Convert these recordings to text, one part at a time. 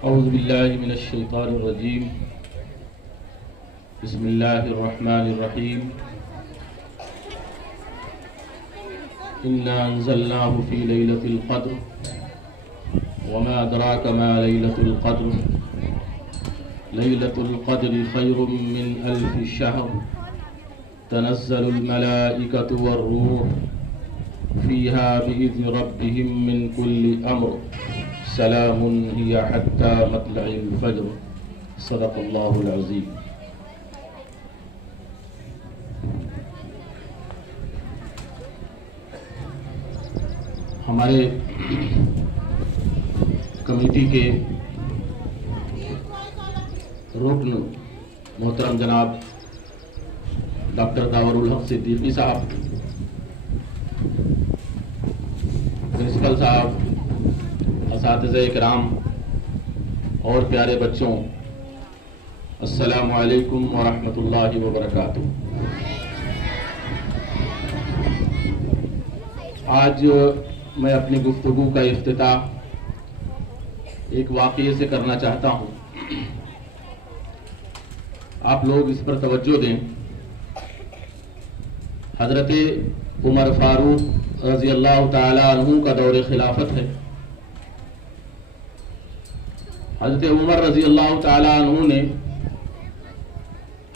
اعوذ باللہ من الشیطان الرجیم بسم اللہ الرحمن الرحیم انا انزلناہ فی لیلۃ القدر وما ادراک ما لیلۃ القدر لیلۃ القدر خیر من الف شہر تنزل الملائکۃ والروح فیہا بإذن ربہم من کل امر سلام ہی حتی مطلع الفجر صدق اللہ العظیم۔ ہمارے کمیٹی کے رکن محترم جناب ڈاکٹر داور الحق صدیقی صاحب، پرنسپل صاحب، اساتذہ کرام اور پیارے بچوں، السلام علیکم ورحمۃ اللہ وبرکاتہ۔ آج میں اپنی گفتگو کا افتتاح ایک واقعے سے کرنا چاہتا ہوں، آپ لوگ اس پر توجہ دیں۔ حضرت عمر فاروق رضی اللہ تعالی عنہ کا دور خلافت ہے۔ حضرت عمر رضی اللہ تعالی عنہ نے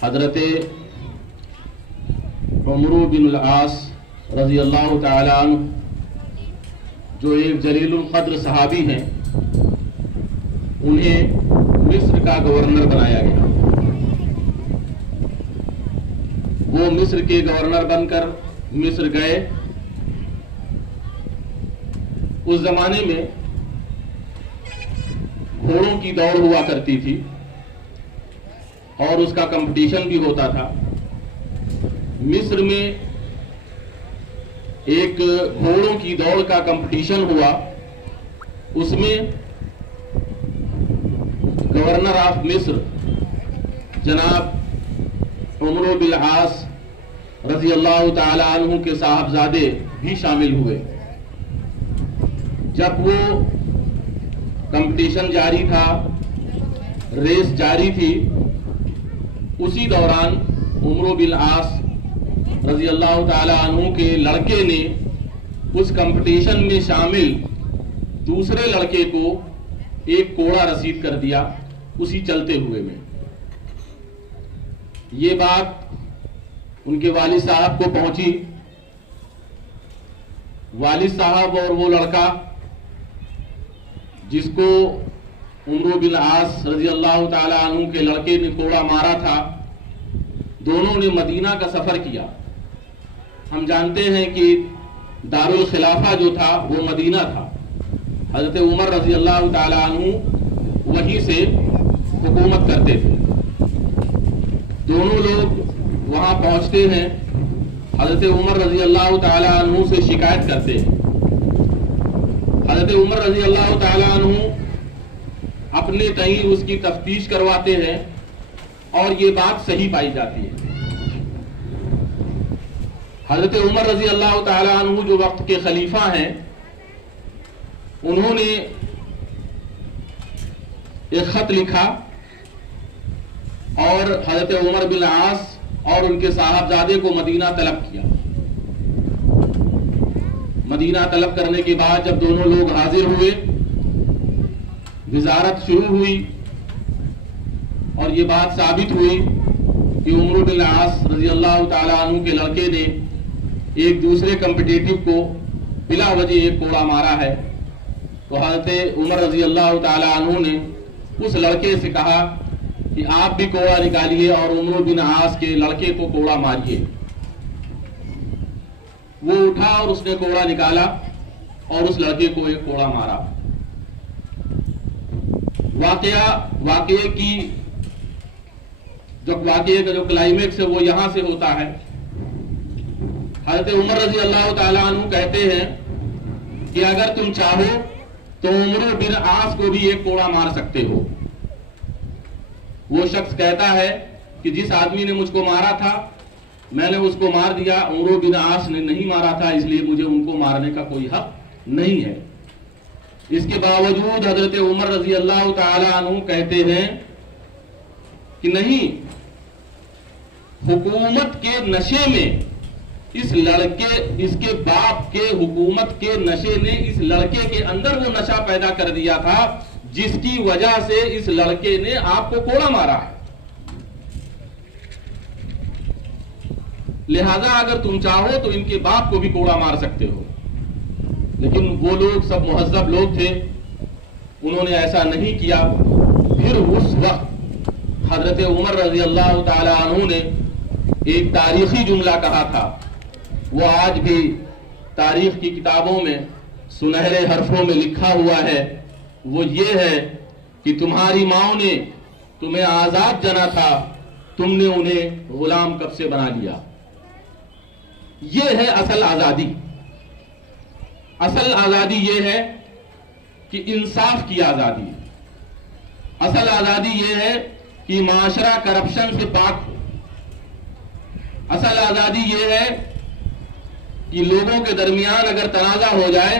حضرت عمرو بن العاص رضی اللہ تعالی عنہ، جو ایک جلیل القدر صحابی ہیں، انہیں مصر کا گورنر بنایا گیا۔ وہ مصر کے گورنر بن کر مصر گئے۔ اس زمانے میں گھوڑوں کی دوڑ ہوا کرتی تھی اور اس کا کمپٹیشن بھی ہوتا تھا۔ مصر میں ایک گھوڑوں کی دوڑ کا کمپٹیشن ہوا، اس میں گورنر آف مصر جناب عمرو بن العاص رضی اللہ تعالی عنہ کے صاحبزادے بھی شامل ہوئے۔ جب وہ کمپٹیشن جاری تھا، ریس جاری تھی، اسی دوران عمرو بن العاص رضی اللہ تعالی عنہ کے لڑکے نے اس کمپٹیشن میں شامل دوسرے لڑکے کو ایک کوڑا رسید کر دیا اسی چلتے ہوئے میں۔ یہ بات ان کے والد صاحب کو پہنچی۔ والد صاحب اور وہ لڑکا جس کو عمرو بن العاص رضی اللہ تعالی عنہ کے لڑکے نے کوڑا مارا تھا، دونوں نے مدینہ کا سفر کیا۔ ہم جانتے ہیں کہ دارالخلافہ جو تھا وہ مدینہ تھا۔ حضرت عمر رضی اللہ تعالی عنہ وہیں سے حکومت کرتے تھے۔ دونوں لوگ وہاں پہنچتے ہیں، حضرت عمر رضی اللہ تعالی عنہ سے شکایت کرتے ہیں۔ حضرت عمر رضی اللہ تعالی عنہ اپنے تئیں اس کی تفتیش کرواتے ہیں اور یہ بات صحیح پائی جاتی ہے۔ حضرت عمر رضی اللہ تعالی عنہ جو وقت کے خلیفہ ہیں، انہوں نے ایک خط لکھا اور حضرت عمر بن العاص اور ان کے صاحبزادے کو مدینہ طلب کیا۔ مدینہ طلب کرنے کے بعد جب دونوں لوگ حاضر ہوئے، وزارت شروع ہوئی اور یہ بات ثابت ہوئی کہ عمرو بن العاص رضی اللہ تعالی عنہ کے لڑکے نے ایک دوسرے کمپٹیٹو کو بلا وجہ ایک کوڑا مارا ہے، تو حضرت عمر رضی اللہ تعالی عنہ نے اس لڑکے سے کہا کہ آپ بھی کوڑا نکالیے اور عمرو بن العاص کے لڑکے کو کوڑا ماریے۔ وہ اٹھا اور اس نے کوڑا نکالا اور اس لڑکے کو ایک کوڑا مارا۔ واقعے کا جو کلائمیکس ہے وہ یہاں سے ہوتا ہے۔ حضرت عمر رضی اللہ تعالی عنہ کہتے ہیں کہ اگر تم چاہو تو عمرو بن العاص کو بھی ایک کوڑا مار سکتے ہو۔ وہ شخص کہتا ہے کہ جس آدمی نے مجھ کو مارا تھا میں نے اس کو مار دیا، عمرو بن العاص نے نہیں مارا تھا، اس لیے مجھے ان کو مارنے کا کوئی حق نہیں ہے۔ اس کے باوجود حضرت عمر رضی اللہ تعالی عنہ کہتے ہیں کہ نہیں، حکومت کے نشے میں اس کے باپ کے حکومت کے نشے نے اس لڑکے کے اندر وہ نشہ پیدا کر دیا تھا جس کی وجہ سے اس لڑکے نے آپ کو کوڑا مارا ہے۔ لہذا اگر تم چاہو تو ان کے باپ کو بھی کوڑا مار سکتے ہو، لیکن وہ لوگ سب مہذب لوگ تھے، انہوں نے ایسا نہیں کیا۔ پھر اس وقت حضرت عمر رضی اللہ تعالی عنہ نے ایک تاریخی جملہ کہا تھا، وہ آج بھی تاریخ کی کتابوں میں سنہرے حرفوں میں لکھا ہوا ہے، وہ یہ ہے کہ تمہاری ماں نے تمہیں آزاد جنا تھا، تم نے انہیں غلام کب سے بنا لیا۔ یہ ہے اصل آزادی۔ اصل آزادی یہ ہے کہ انصاف کی آزادی۔ اصل آزادی یہ ہے کہ معاشرہ کرپشن سے پاک ہو۔ اصل آزادی یہ ہے کہ لوگوں کے درمیان اگر تنازع ہو جائے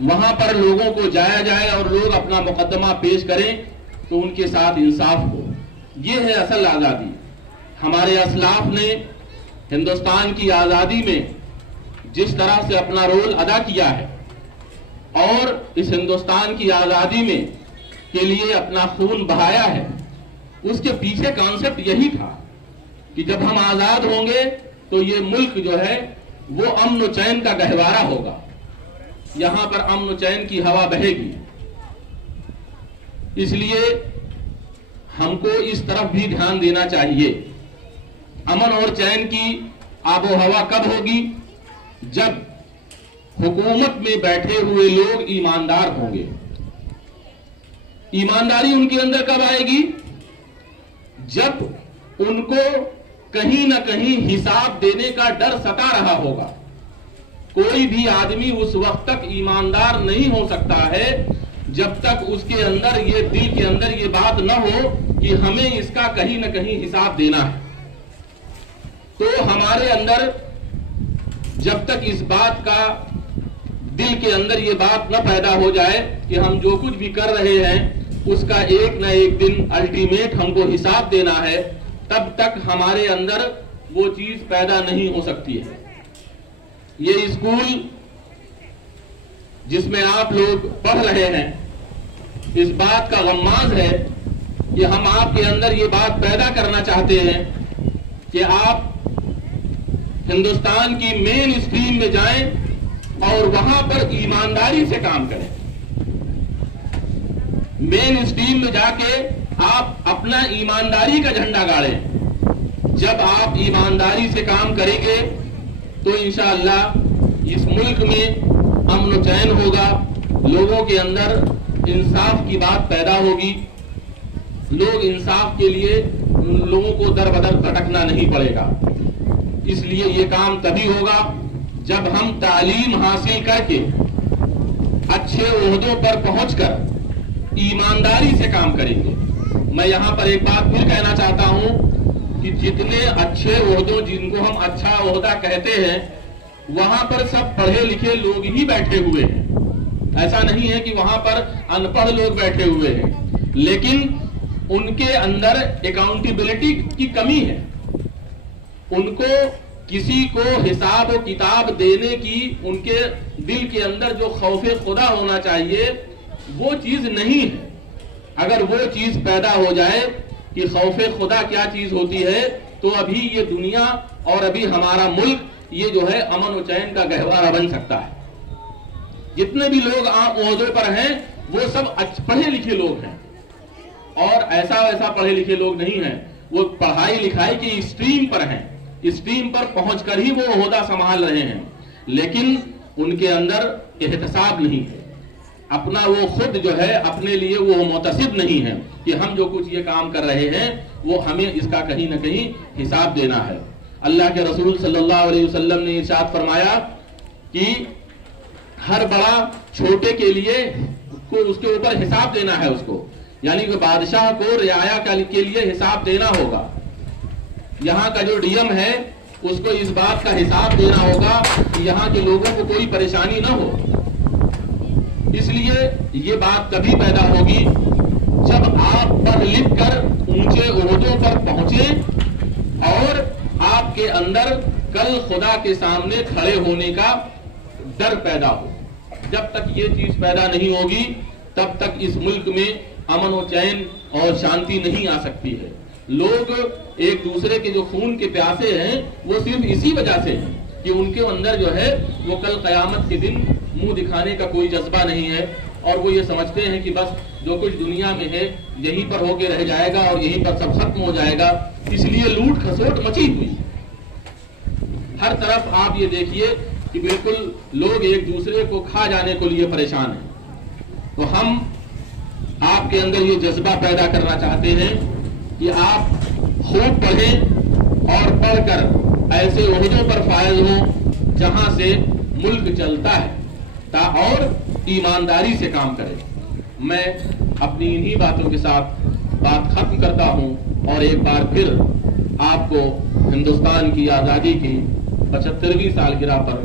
وہاں پر لوگوں کو جایا جائے اور لوگ اپنا مقدمہ پیش کریں تو ان کے ساتھ انصاف ہو۔ یہ ہے اصل آزادی۔ ہمارے اسلاف نے ہندوستان کی آزادی میں جس طرح سے اپنا رول ادا کیا ہے اور اس ہندوستان کی آزادی میں کے لیے اپنا خون بہایا ہے، اس کے پیچھے کانسیپٹ یہی تھا کہ جب ہم آزاد ہوں گے تو یہ ملک جو ہے وہ امن و چین کا گہوارہ ہوگا، یہاں پر امن و چین کی ہوا بہے گی۔ اس لیے ہم کو اس طرف بھی دھیان دینا چاہیے۔ امن اور چین کی آب و ہوا کب ہوگی؟ جب حکومت میں بیٹھے ہوئے لوگ ایماندار ہوں گے۔ ایمانداری ان کے اندر کب آئے گی؟ جب ان کو کہیں نہ کہیں حساب دینے کا ڈر ستا رہا ہوگا۔ کوئی بھی آدمی اس وقت تک ایماندار نہیں ہو سکتا ہے جب تک اس کے اندر یہ دل کے اندر یہ بات نہ ہو کہ ہمیں اس کا کہیں نہ کہیں حساب دینا ہے۔ تو ہمارے اندر جب تک اس بات کا دل کے اندر یہ بات نہ پیدا ہو جائے کہ ہم جو کچھ بھی کر رہے ہیں اس کا ایک نہ ایک دن الٹیمیٹ ہم کو حساب دینا ہے، تب تک ہمارے اندر وہ چیز پیدا نہیں ہو سکتی ہے۔ یہ اسکول جس میں آپ لوگ پڑھ رہے ہیں اس بات کا غماز ہے کہ ہم آپ کے اندر یہ بات پیدا کرنا چاہتے ہیں کہ آپ ہندوستان کی مین اسٹریم میں جائیں اور وہاں پر ایمانداری سے کام کریں۔ مین اسٹریم میں جا کے آپ اپنا ایمانداری کا جھنڈا گاڑیں۔ جب آپ ایمانداری سے کام کریں گے تو انشاءاللہ اس ملک میں امن و چین ہوگا، لوگوں کے اندر انصاف کی بات پیدا ہوگی، لوگ انصاف کے لیے لوگوں کو در بدر بھٹکنا نہیں پڑے گا۔ اس لیے یہ کام تبھی ہوگا جب ہم تعلیم حاصل کر کے اچھے عہدوں پر پہنچ کر ایمانداری سے کام کریں گے۔ میں یہاں پر ایک بات پھر کہنا چاہتا ہوں کہ جتنے اچھے عہدوں جن کو ہم اچھا عہدہ کہتے ہیں وہاں پر سب پڑھے لکھے لوگ ہی بیٹھے ہوئے ہیں۔ ایسا نہیں ہے کہ وہاں پر ان پڑھ لوگ بیٹھے ہوئے ہیں، لیکن ان کے اندر اکاؤنٹیبلٹی کی کمی ہے۔ ان کو کسی کو حساب و کتاب دینے کی ان کے دل کے اندر جو خوف خدا ہونا چاہیے وہ چیز نہیں ہے۔ اگر وہ چیز پیدا ہو جائے کہ خوف خدا کیا چیز ہوتی ہے تو ابھی یہ دنیا اور ابھی ہمارا ملک یہ جو ہے امن و چین کا گہوارہ بن سکتا ہے۔ جتنے بھی لوگ عہدوں پر ہیں وہ سب پڑھے لکھے لوگ ہیں اور ایسا ویسا پڑھے لکھے لوگ نہیں ہیں، وہ پڑھائی لکھائی کی اسٹریم پر ہیں، اسٹریم پر پہنچ کر ہی وہ عہدہ سنبھال رہے ہیں، لیکن ان کے اندر احتساب نہیں ہے، اپنا وہ خود جو ہے اپنے لیے وہ محتسب نہیں ہے کہ ہم جو کچھ یہ کام کر رہے ہیں وہ ہمیں اس کا کہیں نہ کہیں حساب دینا ہے۔ اللہ کے رسول صلی اللہ علیہ وسلم نے ارشاد فرمایا کہ ہر بڑا چھوٹے کے لیے اس کے اوپر حساب دینا ہے، اس کو یعنی کہ بادشاہ کو رعایا کے لیے حساب دینا ہوگا۔ یہاں کا جو ڈی ایم ہے اس کو اس بات کا حساب دینا ہوگا کہ یہاں کے لوگوں کو کوئی پریشانی نہ ہو، اس لیے یہ بات تبھی پیدا ہوگی جب آپ پڑھ لکھ کر اونچے عہدوں پر پہنچیں اور آپ کے اندر کل خدا کے سامنے کھڑے ہونے کا ڈر پیدا ہو. جب تک یہ چیز پیدا نہیں ہوگی تب تک اس ملک میں امن و چین اور شانتی نہیں آ سکتی ہے. لوگ ایک دوسرے کے جو خون کے پیاسے ہیں وہ صرف اسی وجہ سے ہیں کہ ان کے اندر جو ہے وہ کل قیامت کے دن منہ دکھانے کا کوئی جذبہ نہیں ہے اور وہ یہ سمجھتے ہیں کہ بس جو کچھ دنیا میں ہے یہیں پر ہو کے رہ جائے گا اور یہیں پر سب ختم ہو جائے گا. اس لیے لوٹ کھسوٹ مچی ہوئی ہر طرف. آپ یہ دیکھیے کہ بالکل لوگ ایک دوسرے کو کھا جانے کو لیے پریشان ہیں. تو ہم آپ کے اندر یہ جذبہ پیدا کرنا چاہتے ہیں کہ آپ خوب پڑھیں اور پڑھ کر ایسے عہدوں پر فائز ہوں جہاں سے ملک چلتا ہے اور ایمانداری سے کام کرے. میں اپنی انہی باتوں کے ساتھ بات ختم کرتا ہوں اور ایک بار پھر آپ کو ہندوستان کی آزادی کی 75ویں سالگرہ پر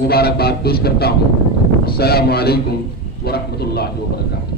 مبارکباد پیش کرتا ہوں. السلام علیکم ورحمۃ اللہ وبرکاتہ.